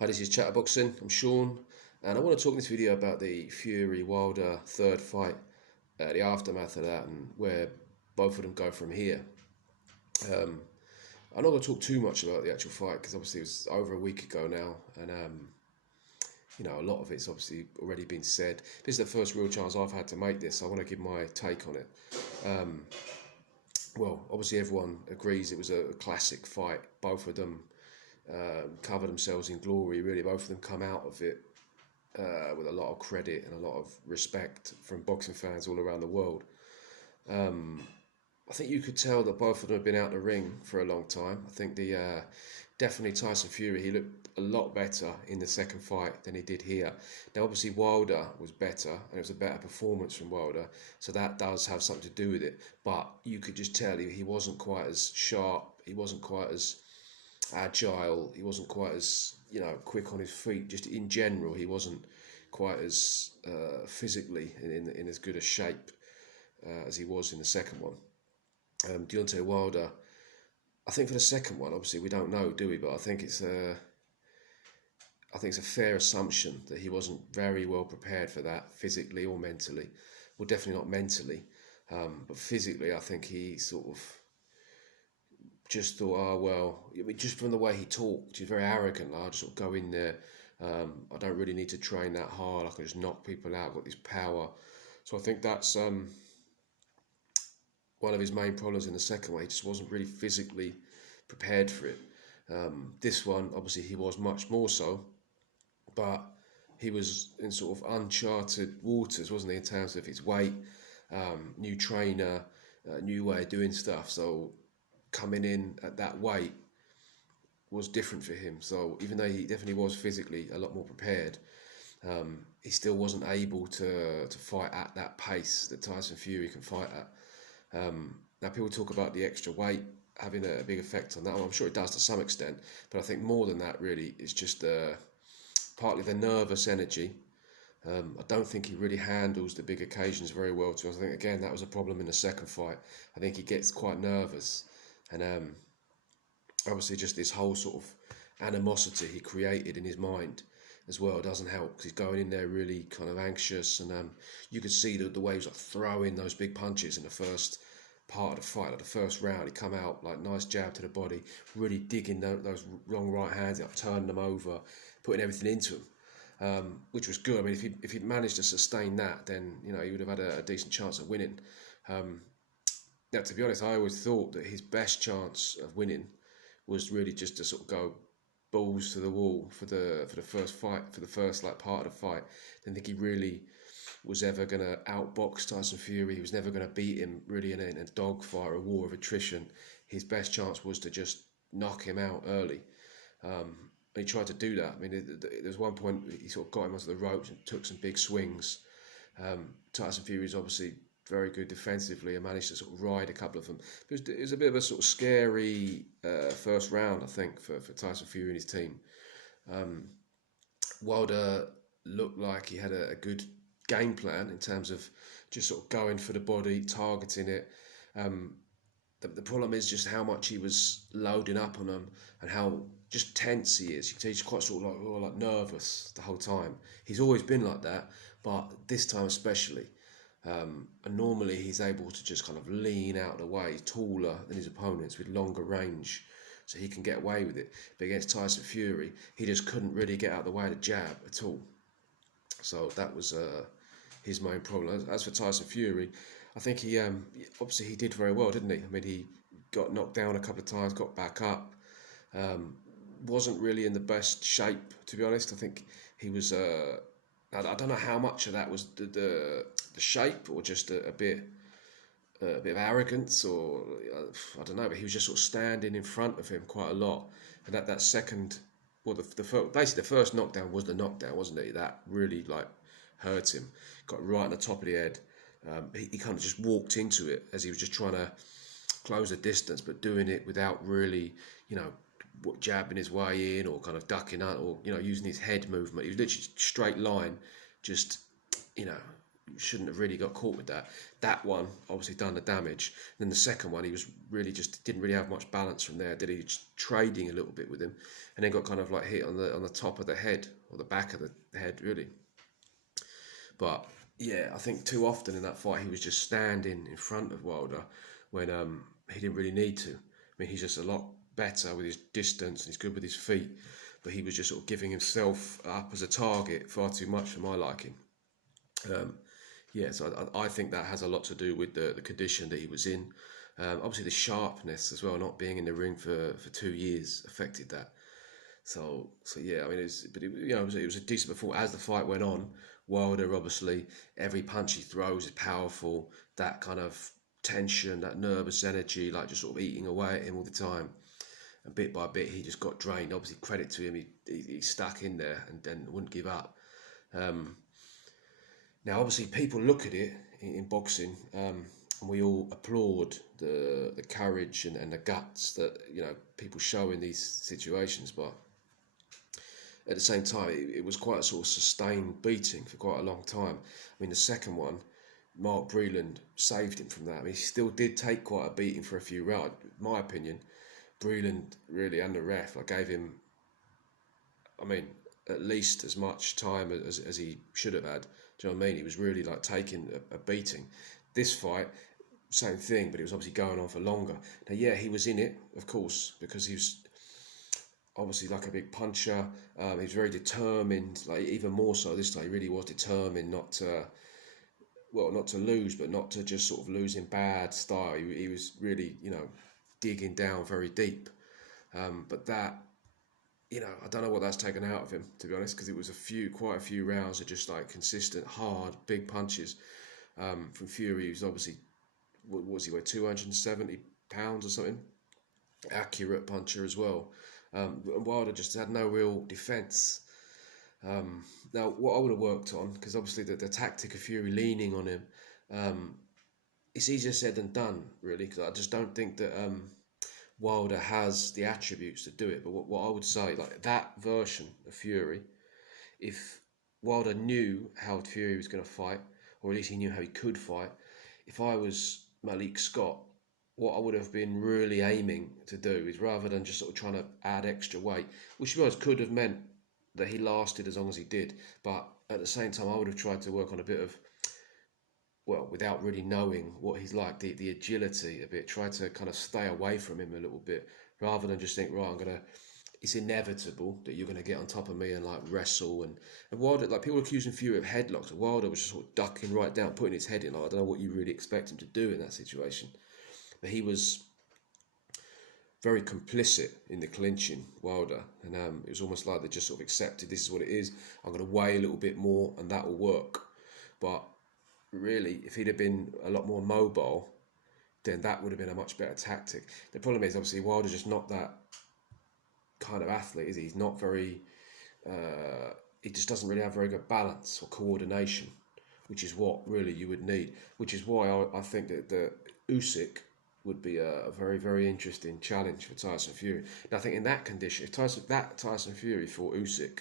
Hi, this is Chatterboxing. I'm Sean, and I want to talk in this video about the Fury Wilder third fight, the aftermath of that, and where both of them go from here. Um, I'm not going to talk too much about the actual fight because obviously it was over a week ago now, and a lot of it's obviously already been said. This is the first real chance I've had to make this, so I want to give my take on it. Well, obviously everyone agrees it was a classic fight. Both of them cover themselves in glory. Really, both of them come out of it with a lot of credit and a lot of respect from boxing fans all around the world. I think you could tell that both of them have been out of the ring for a long time. I think definitely Tyson Fury, he looked a lot better in the second fight than he did here. Now, obviously Wilder was better, and it was a better performance from Wilder, so that does have something to do with it. But you could just tell he wasn't quite as sharp, he wasn't quite as agile, he wasn't quite as quick on his feet. Just in general, he wasn't quite as physically in as good a shape as he was in the second one. Deontay Wilder, I think for the second one, obviously we don't know, do we? But I think it's a fair assumption that he wasn't very well prepared for that, physically or mentally. Well, definitely not mentally, but physically, I think he sort of just thought, oh well, I mean, just from the way he talked, he's very arrogant. Like, I just sort of go in there. I don't really need to train that hard. I can just knock people out. I've got this power. So I think that's one of his main problems in the second one. He just wasn't really physically prepared for it. This one, obviously, he was much more so, but he was in sort of uncharted waters, wasn't he, in terms of his weight, new trainer, new way of doing stuff. So coming in at that weight was different for him. So even though he definitely was physically a lot more prepared, he still wasn't able to fight at that pace that Tyson Fury can fight at. Now, people talk about the extra weight having a big effect on that. Well, I'm sure it does to some extent, but I think more than that, really, is just partly the nervous energy. I don't think he really handles the big occasions very well. So I think, again, that was a problem in the second fight. I think he gets quite nervous, and obviously just this whole sort of animosity he created in his mind as well doesn't help, because he's going in there really kind of anxious, and you could see the way he was like throwing those big punches in the first part of the fight, like the first round. He come out like nice jab to the body, really digging those long right hands up, turning them over, putting everything into him, which was good. I mean, if he'd managed to sustain that, then he would have had a decent chance of winning. Now, to be honest, I always thought that his best chance of winning was really just to sort of go balls to the wall for the first fight, for the first part of the fight. I didn't think he really was ever going to outbox Tyson Fury. He was never going to beat him really in a dogfight or a war of attrition. His best chance was to just knock him out early. And he tried to do that. I mean, there was one point he sort of got him onto the ropes and took some big swings. Tyson Fury is obviously very good defensively and managed to sort of ride a couple of them. It was a bit of a sort of scary first round, I think, for Tyson Fury and his team. Wilder looked like he had a good game plan in terms of just sort of going for the body, targeting it. The problem is just how much he was loading up on him and how just tense he is. You can see he's quite sort of like nervous the whole time. He's always been like that, but this time especially. And normally he's able to just kind of lean out of the way. He's taller than his opponents with longer range, so he can get away with it. But against Tyson Fury, he just couldn't really get out of the way of the jab at all. So that was his main problem. As for Tyson Fury, I think he obviously he did very well, didn't he? I mean, he got knocked down a couple of times, got back up. Wasn't really in the best shape, to be honest. I think he was. I don't know how much of that was the shape or just a bit of arrogance, or I don't know. But he was just sort of standing in front of him quite a lot, and that second, well, basically the first knockdown was the knockdown, wasn't it? That really hurt him. Got right on the top of the head. He kind of just walked into it as he was just trying to close the distance, but doing it without really, jabbing his way in or kind of ducking out or using his head movement. He was literally straight line, just shouldn't have really got caught with that. That one obviously done the damage. Then the second one, he was really just didn't really have much balance from there, did he? Just trading a little bit with him, and then got kind of like hit on the top of the head or the back of the head, really. But yeah, I think too often in that fight he was just standing in front of Wilder when he didn't really need to. I mean, he's just a lot better with his distance and he's good with his feet, but he was just sort of giving himself up as a target far too much for my liking. Yeah, so I think that has a lot to do with the condition that he was in. Obviously, the sharpness as well, not being in the ring for 2 years affected that. So yeah, I mean, it was a decent performance as the fight went on. Wilder, obviously, every punch he throws is powerful. That kind of tension, that nervous energy, like just sort of eating away at him all the time. And bit by bit, he just got drained. Obviously, credit to him, he stuck in there and wouldn't give up. Now, obviously, people look at it in boxing, and we all applaud the courage and the guts that people show in these situations. But at the same time, it was quite a sort of sustained beating for quite a long time. I mean, the second one, Mark Breland saved him from that. I mean, he still did take quite a beating for a few rounds. In my opinion, Breland really and the ref, I gave him, I mean, at least as much time as he should have had. Do you know what I mean? He was really like taking a beating. This fight, same thing, but it was obviously going on for longer. Now, yeah, he was in it, of course, because he was obviously like a big puncher. He was very determined, like even more so this time. He really was determined not to lose, but not to just sort of lose in bad style. He was really, digging down very deep. But that, I don't know what that's taken out of him, to be honest, because it was quite a few rounds of just like consistent, hard, big punches from Fury. He was obviously, what was he, 270 pounds or something? Accurate puncher as well. Wilder just had no real defence. Now, what I would have worked on, because obviously the tactic of Fury leaning on him, it's easier said than done, really, because I just don't think that Wilder has the attributes to do it. But what I would say, like that version of Fury, if Wilder knew how Fury was going to fight, or at least he knew how he could fight, if I was Malik Scott, what I would have been really aiming to do is, rather than just sort of trying to add extra weight, which could have meant that he lasted as long as he did, but at the same time I would have tried to work on a bit of, without really knowing what he's like, the agility a bit, try to kind of stay away from him a little bit, rather than just think, right, it's inevitable that you're going to get on top of me and like wrestle. And Wilder, like people accusing Fury of headlocks, Wilder was just sort of ducking right down, putting his head in. Like, I don't know what you really expect him to do in that situation. But he was very complicit in the clinching, Wilder, and it was almost like they just sort of accepted this is what it is. I'm going to weigh a little bit more, and that will work. But really, if he'd have been a lot more mobile, then that would have been a much better tactic. The problem is, obviously, Wilder's just not that kind of athlete, is he? He's not very. He just doesn't really have very good balance or coordination, which is what really you would need. Which is why I think that the Usyk would be a very, very interesting challenge for Tyson Fury. Now, I think in that condition, if Tyson Fury fought Usyk,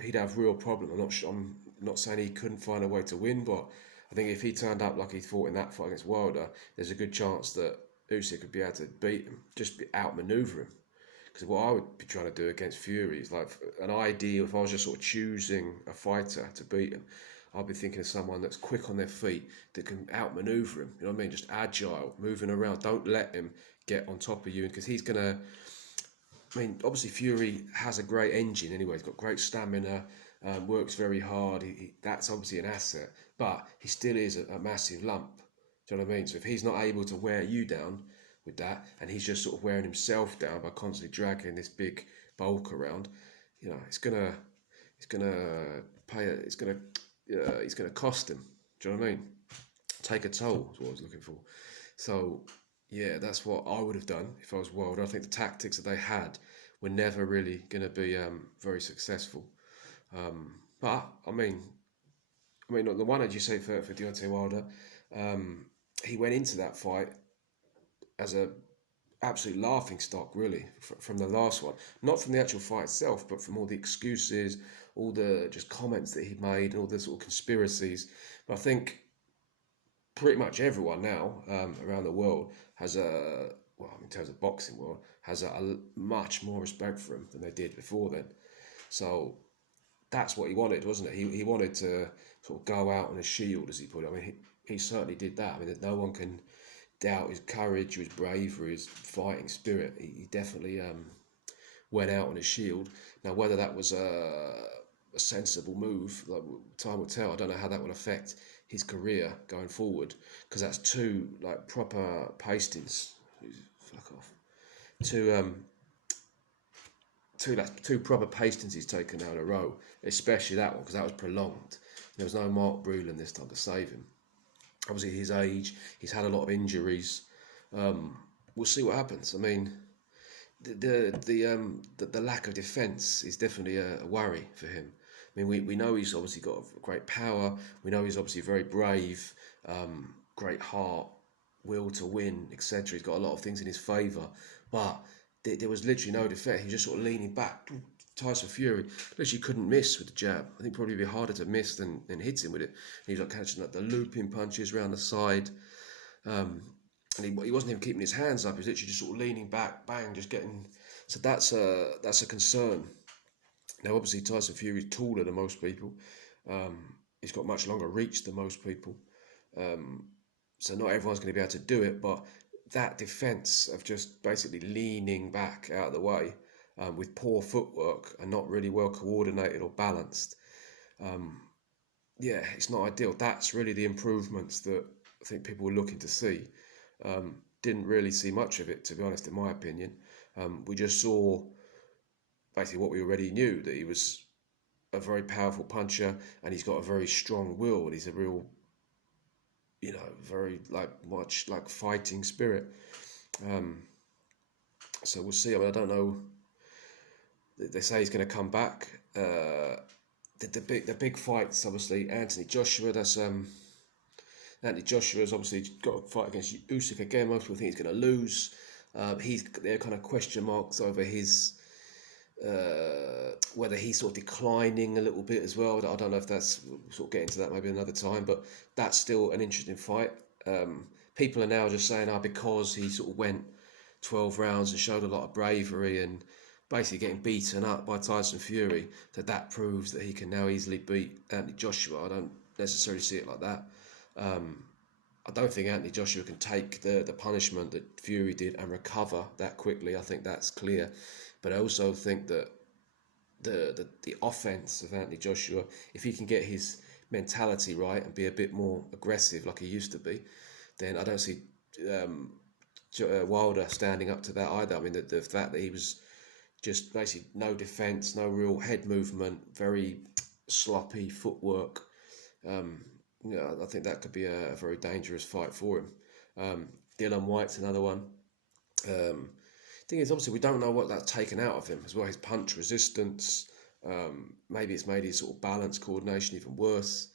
he'd have real problem. I'm not saying he couldn't find a way to win, but I think if he turned up like he fought in that fight against Wilder, there's a good chance that Usyk would be able to beat him, just outmaneuver him. Because what I would be trying to do against Fury is like an ideal, if I was just sort of choosing a fighter to beat him, I'd be thinking of someone that's quick on their feet, that can outmaneuver him. You know what I mean? Just agile, moving around. Don't let him get on top of you, because he's going to... I mean, obviously Fury has a great engine anyway. He's got great stamina, works very hard. That's obviously an asset, but he still is a massive lump. Do you know what I mean? So if he's not able to wear you down with that, and he's just sort of wearing himself down by constantly dragging this big bulk around, it's gonna cost him. Do you know what I mean? Take a toll is what I was looking for. So yeah, that's what I would have done if I was Wilder. I think the tactics that they had were never really going to be very successful. But I mean, the one, as you say, for Deontay Wilder, he went into that fight as a absolute laughing stock, really, from the last one. Not from the actual fight itself, but from all the excuses, all the just comments that he made, and all the sort of conspiracies. But I think pretty much everyone now around the world has well, in terms of boxing world, has a much more respect for him than they did before then. So that's what he wanted, wasn't it? He wanted to sort of go out on a shield, as he put it. I mean, he certainly did that. I mean, no one can doubt his courage, his bravery, his fighting spirit. He definitely went out on a shield. Now, whether that was a sensible move, like, time will tell. I don't know how that will affect his career going forward, because that's two like proper pastings. Fuck off. Two two proper pastings he's taken out in a row, especially that one, because that was prolonged. There was no Mark Brulin this time to save him. Obviously, his age, he's had a lot of injuries. We'll see what happens. I mean, the lack of defence is definitely a worry for him. I mean, we know he's obviously got great power. We know he's obviously very brave, great heart, will to win, etc. He's got a lot of things in his favour, but there was literally no defence. He was just sort of leaning back. Tyson Fury literally couldn't miss with the jab. I think probably it'd be harder to miss than hit him with it. And he was like catching like the looping punches around the side. And he wasn't even keeping his hands up. He was literally just sort of leaning back, bang, just getting. So that's a concern. Now, obviously, Tyson Fury is taller than most people. He's got much longer reach than most people. So not everyone's going to be able to do it. But that defence of just basically leaning back out of the way with poor footwork and not really well coordinated or balanced, it's not ideal. That's really the improvements that I think people were looking to see. Didn't really see much of it, to be honest, in my opinion. We just saw basically what we already knew, that he was a very powerful puncher and he's got a very strong will, and he's a real, very much like fighting spirit. So we'll see. I mean, I don't know. They say he's going to come back. The big fights, obviously, Anthony Joshua. Anthony Joshua's obviously got a fight against Usyk again. Most people think he's going to lose. There are kind of question marks over his whether he's sort of declining a little bit as well. I don't know if that's, we'll sort of get into that maybe another time, but that's still an interesting fight. People are now just saying, because he sort of went 12 rounds and showed a lot of bravery and basically getting beaten up by Tyson Fury, that proves that he can now easily beat Anthony Joshua. I don't necessarily see it like that. I don't think Anthony Joshua can take the punishment that Fury did and recover that quickly. I think that's clear. But I also think that the offense of Anthony Joshua, if he can get his mentality right and be a bit more aggressive like he used to be, then I don't see Wilder standing up to that either. I mean, the fact that he was just basically no defence, no real head movement, very sloppy footwork. I think that could be a very dangerous fight for him. Dylan White's another one. Thing is, obviously, we don't know what that's taken out of him as well. His punch resistance, maybe it's made his sort of balance coordination even worse.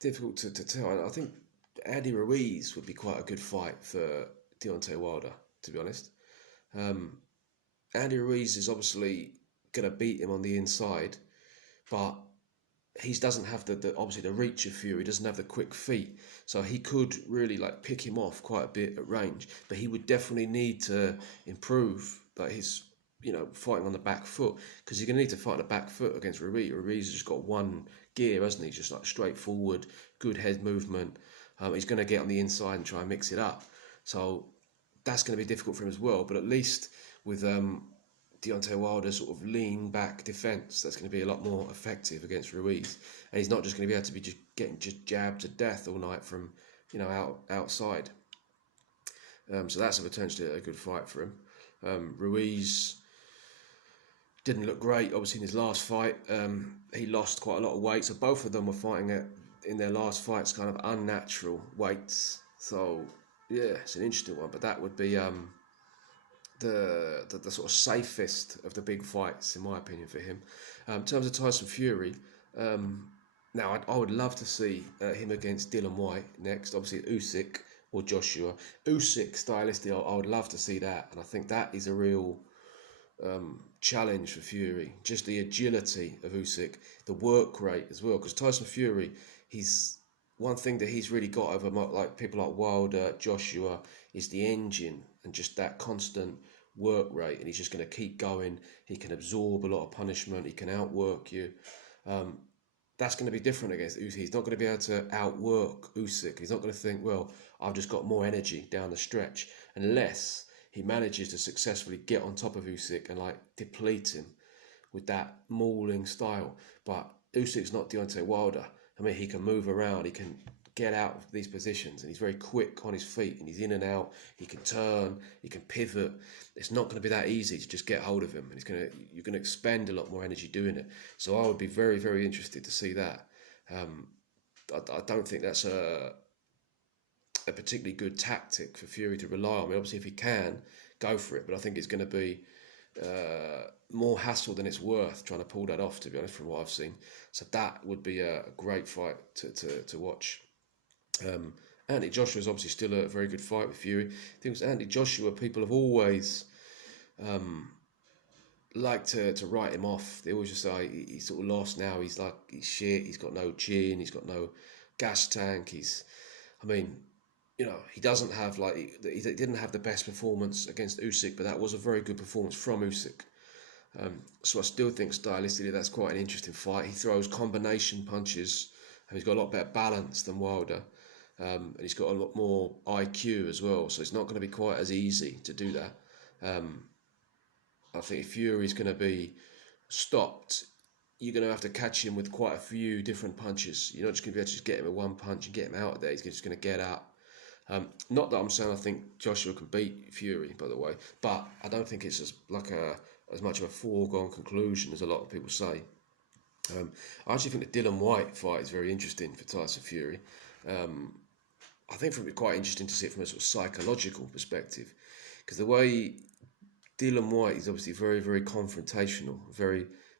Difficult to tell. I think Andy Ruiz would be quite a good fight for Deontay Wilder, to be honest. Andy Ruiz is obviously going to beat him on the inside, but he doesn't have obviously the reach of Fury, doesn't have the quick feet, so he could really pick him off quite a bit at range. But he would definitely need to improve his fighting on the back foot, because you're going to need to fight on the back foot against Ruiz. Ruiz has just got one gear, hasn't he? Just straightforward, good head movement. He's going to get on the inside and try and mix it up. So that's going to be difficult for him as well. But at least with Deontay Wilder's sort of lean back defence, that's going to be a lot more effective against Ruiz, and he's not just going to be able to be getting jabbed to death all night from outside. So that's potentially a good fight for him. Ruiz didn't look great, obviously, in his last fight. He lost quite a lot of weight, so both of them were fighting in their last fights kind of unnatural weights. So yeah, it's an interesting one, but that would be the sort of safest of the big fights, in my opinion, for him. In terms of Tyson Fury, now I would love to see him against Dylan White next. Obviously, Usyk or Joshua. Usyk stylistically, I would love to see that, and I think that is a real challenge for Fury. Just the agility of Usyk, the work rate as well. Because Tyson Fury, he's one thing that he's really got over like people like Wilder, Joshua, is the engine and just that constant work rate. And he's just going to keep going. He can absorb a lot of punishment. He can outwork you. That's going to be different against Usyk. He's not going to be able to outwork Usyk. He's not going to think, well, I've just got more energy down the stretch, unless he manages to successfully get on top of Usyk and like deplete him with that mauling style. But Usyk's not Deontay Wilder. I mean, he can move around, he can get out of these positions, and he's very quick on his feet, and he's in and out. He can turn, he can pivot. It's not going to be that easy to just get hold of him, and you're going to expend a lot more energy doing it. So I would be very, very interested to see that. I don't think that's a particularly good tactic for Fury to rely on. I mean, obviously, if he can, go for it. But I think it's going to be more hassle than it's worth trying to pull that off, to be honest, from what I've seen. So that would be a great fight to watch. Anthony Joshua is obviously still a very good fight with Fury. I think with Anthony Joshua, people have always liked to write him off. They always just say he's sort of lost now. He's shit. He's got no chin. He's got no gas tank. He doesn't have he didn't have the best performance against Usyk, but that was a very good performance from Usyk. So I still think stylistically that's quite an interesting fight. He throws combination punches, and he's got a lot better balance than Wilder, and he's got a lot more IQ as well. So it's not going to be quite as easy to do that. I think if Fury's going to be stopped, you're going to have to catch him with quite a few different punches. You're not just going to be able to just get him with one punch and get him out of there. He's just going to get up. Not that I'm saying I think Joshua can beat Fury, by the way, but I don't think it's as much of a foregone conclusion as a lot of people say. I actually think the Dillian Whyte fight is very interesting for Tyson Fury. I think it would be quite interesting to see it from a sort of psychological perspective, because the way Dillian Whyte is obviously very, very confrontational,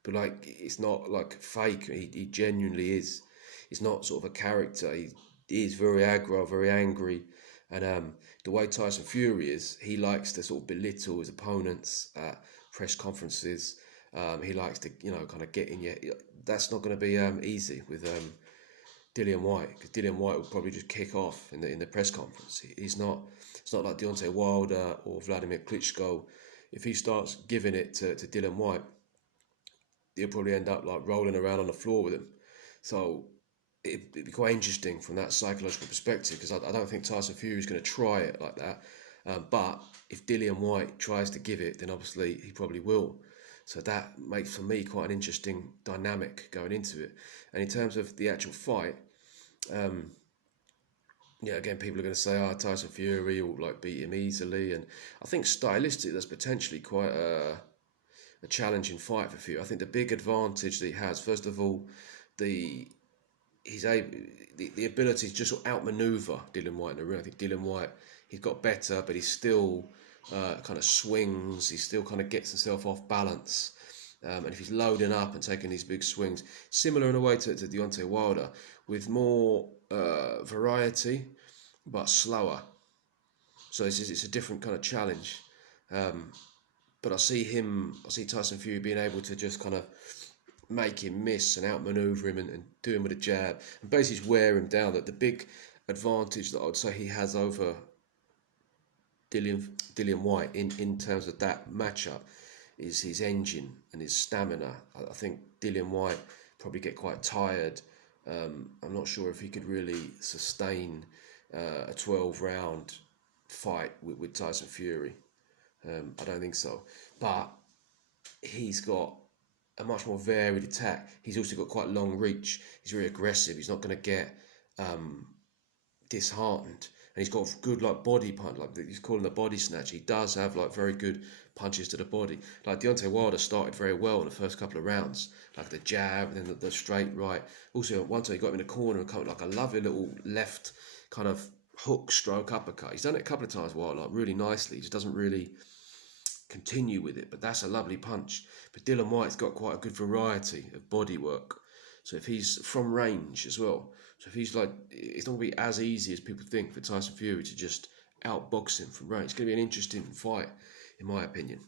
but it's not like fake. He genuinely is. He's not sort of a character. He is very aggro, very angry. And the way Tyson Fury is, he likes to sort of belittle his opponents at press conferences. He likes to, kind of get in your... That's not going to be easy with Dillian Whyte, because Dillian Whyte will probably just kick off in the press conference. It's not like Deontay Wilder or Vladimir Klitschko. If he starts giving it to Dillian Whyte, he'll probably end up like rolling around on the floor with him. So it'd be quite interesting from that psychological perspective, because I don't think Tyson Fury is going to try it like that. But if Dillian Whyte tries to give it, then obviously he probably will. So that makes, for me, quite an interesting dynamic going into it. And in terms of the actual fight, again, people are going to say, Tyson Fury will beat him easily. And I think stylistically, that's potentially quite a challenging fight for Fury. I think the big advantage that he has, first of all, the ability to just sort of outmaneuver Dillian Whyte in the ring. I think Dillian Whyte, he's got better, but he's still kind of swings. He still kind of gets himself off balance. And if he's loading up and taking these big swings, similar in a way to Deontay Wilder, with more variety, but slower. So it's a different kind of challenge. But I see Tyson Fury being able to just kind of make him miss and outmaneuver him and do him with a jab and basically just wear him down. That the big advantage that I would say he has over Dillian Whyte in terms of that matchup is his engine and his stamina. I think Dillian Whyte probably get quite tired. I'm not sure if he could really sustain a 12-round fight with Tyson Fury. I don't think so. But he's got a much more varied attack. He's also got quite long reach. He's very aggressive. He's not going to get disheartened. And he's got good body punch, he's calling the body snatch. He does have very good punches to the body. Like Deontay Wilder started very well in the first couple of rounds, like the jab and then the straight right. Also, one time he got him in the corner and cut a lovely little left kind of hook stroke uppercut. He's done it a couple of times, Wilder, really nicely. He just doesn't really continue with it, but that's a lovely punch. But Dillian Whyte's got quite a good variety of body work. So if he's from range as well, so if he's like, it's not going to be as easy as people think for Tyson Fury to just outbox him from range. It's going to be an interesting fight, in my opinion.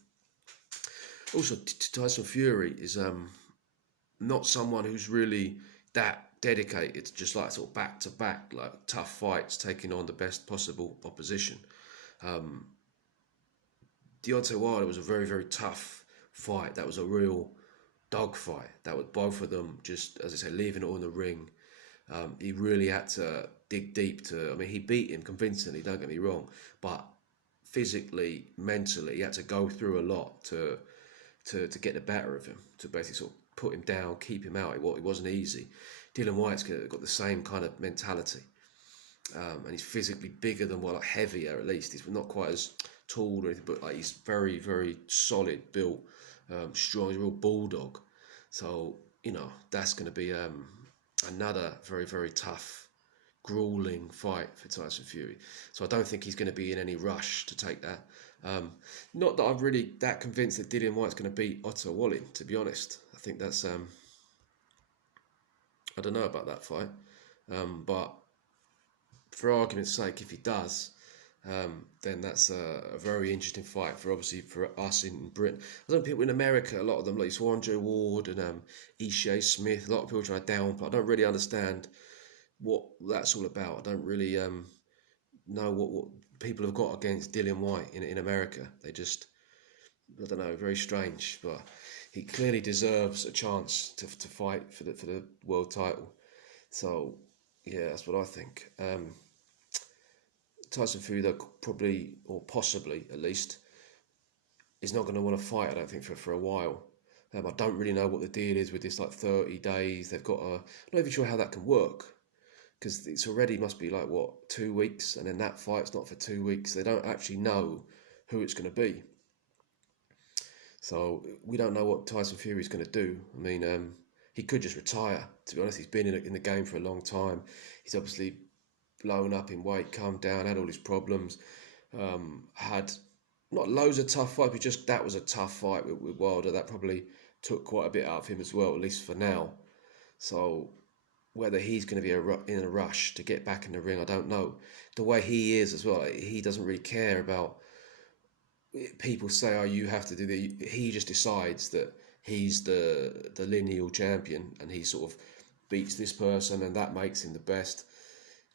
Also, Tyson Fury is not someone who's really that dedicated to just like sort of back to back, like tough fights, taking on the best possible opposition. Deontay Wilder was a very, very tough fight. That was a real dogfight. That was both of them just, as I say, leaving it all in the ring. He really had to dig deep to. I mean, he beat him convincingly. Don't get me wrong, but physically, mentally, he had to go through a lot to get the better of him, to basically sort of put him down, keep him out. It wasn't easy. Dillian Whyte's got the same kind of mentality, and he's physically bigger than, well, like heavier at least. He's not quite as tall or anything, but like he's very, very solid built, strong. He's a real bulldog. So that's going to be another very, very tough, grueling fight for Tyson Fury. So I don't think he's going to be in any rush to take that. Not that I'm really that convinced that Dillian Whyte's going to beat Otto Wallin, to be honest. I think that's I don't know about that fight, but for argument's sake, if he does, then that's a very interesting fight for us in Britain. I don't know, people in America, a lot of them, like you saw Andre Ward and Ishe Smith, a lot of people try to downplay. I don't really understand what that's all about. I don't really know what people have got against Dillian Whyte in America. They just, I don't know, very strange. But he clearly deserves a chance to fight for the world title. So yeah, that's what I think. Tyson Fury, though, probably, or possibly at least, is not going to want to fight, I don't think, for a while. I don't really know what the deal is with this, like 30 days. They've got I'm not even sure how that can work, because it's already must be like, what, 2 weeks, and then that fight's not for 2 weeks. They don't actually know who it's going to be. So we don't know what Tyson Fury's going to do. I mean, he could just retire, to be honest. He's been in the game for a long time. He's obviously blown up in weight, calmed down, had all his problems, had not loads of tough fights, but just that was a tough fight with Wilder. That probably took quite a bit out of him as well, at least for now. So whether he's going to be in a rush to get back in the ring, I don't know. The way he is as well, he doesn't really care about people say, oh, you have to do that. He just decides that he's the lineal champion, and he sort of beats this person, and that makes him the best.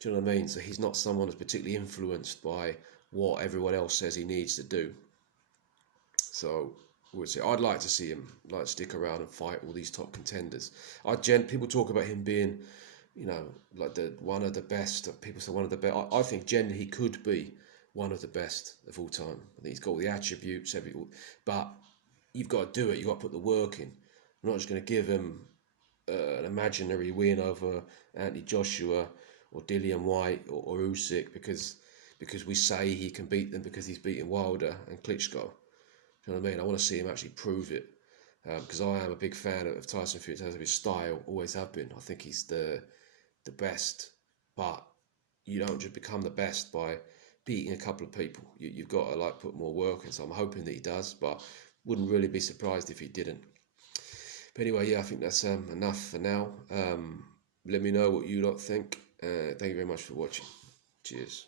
Do you know what I mean? So he's not someone who's particularly influenced by what everyone else says he needs to do. So I would say I'd like to see him like stick around and fight all these top contenders. People talk about him being, like one of the best. People say one of the best. I think generally he could be one of the best of all time. I think he's got all the attributes, but you've got to do it. You've got to put the work in. I'm not just going to give him an imaginary win over Anthony Joshua or Dillian Whyte or Usyk because we say he can beat them because he's beaten Wilder and Klitschko. Do you know what I mean? I want to see him actually prove it, because I am a big fan of Tyson Fury in terms of his style, always have been. I think he's the best, but you don't just become the best by beating a couple of people. You've got to put more work in. So I'm hoping that he does, but wouldn't really be surprised if he didn't. But anyway, yeah, I think that's enough for now. Let me know what you lot think. Thank you very much for watching. Cheers.